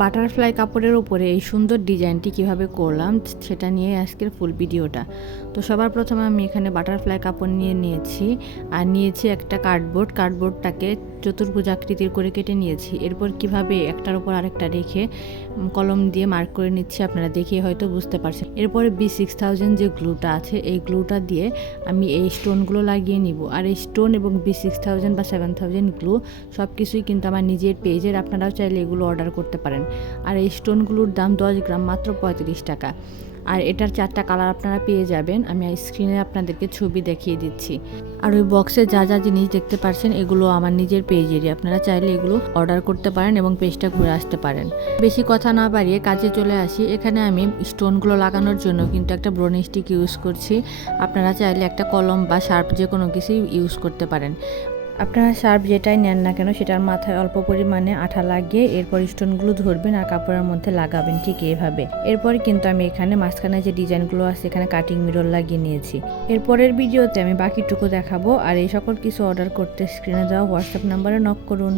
Butterfly কাপড়ের উপরে এই সুন্দর ডিজাইনটি কিভাবে করলাম সেটা নিয়ে আজকের ফুল ভিডিওটা। তো সবার প্রথমে আমি এখানে বাটারফ্লাই কাপড় নিয়েছি আর নিয়েছি একটা কার্ডবোর্ডটাকে চতুর্ভুজ আকৃতির করে কেটে নিয়েছি। এরপর কিভাবে একটার উপর আরেকটা রেখে কলম দিয়ে মার্ক করে নিচ্ছি আপনারা দেখে হয়তো বুঝতে পারছেন। এরপরে B6000 যে গ্লুটা আছে এই গ্লুটা দিয়ে আমি এই স্টোনগুলো লাগিয়ে নিব। আর এই স্টোন এবং B6000 বা 7000 গ্লু সব কিছুই কিন্তু আমার নিজের পেজের, আপনারাও চাইলে এগুলো অর্ডার করতে পারেন। আর এই স্টোনগুলোর দাম 10 গ্রাম মাত্র 35 টাকা। আর এটার 4টা কালার আপনারা পেয়ে যাবেন, আমি স্ক্রিনে আপনাদেরকে ছবি দেখিয়ে দিচ্ছি। আর ওই বক্সে যা যা জিনিস দেখতে পাচ্ছেন এগুলো আমার নিজের পেজেরই, আপনারা চাইলে এগুলো অর্ডার করতে পারেন এবং পেজটা ঘুরে আসতে পারেন। বেশি কথা না বাড়িয়ে কাজে চলে আসি। এখানে আমি স্টোনগুলো লাগানোর জন্য কিন্তু একটা ব্রোন স্টিক ইউজ করছি। আপনারা চাইলে একটা কলম বা শার্প যে কোনো কিছুই ইউজ করতে পারেন। আপনারা শার্প যেটাই নেন না কেন সেটার মাথায় অল্প পরিমাণে আঠা লাগিয়ে এরপর স্টোনগুলো ধরবেন আর কাপড়ের মধ্যে লাগাবেন ঠিক এভাবে। এরপর কিন্তু আমি এখানে মাঝখানে যে ডিজাইনগুলো আছে এখানে কাটিং মিরর লাগিয়ে নিয়েছি। এরপরের ভিডিওতে আমি বাকিটুকু দেখাবো। আর এই সকল কিছু অর্ডার করতে স্ক্রিনে দেওয়া হোয়াটসঅ্যাপ নাম্বারে নক করুন।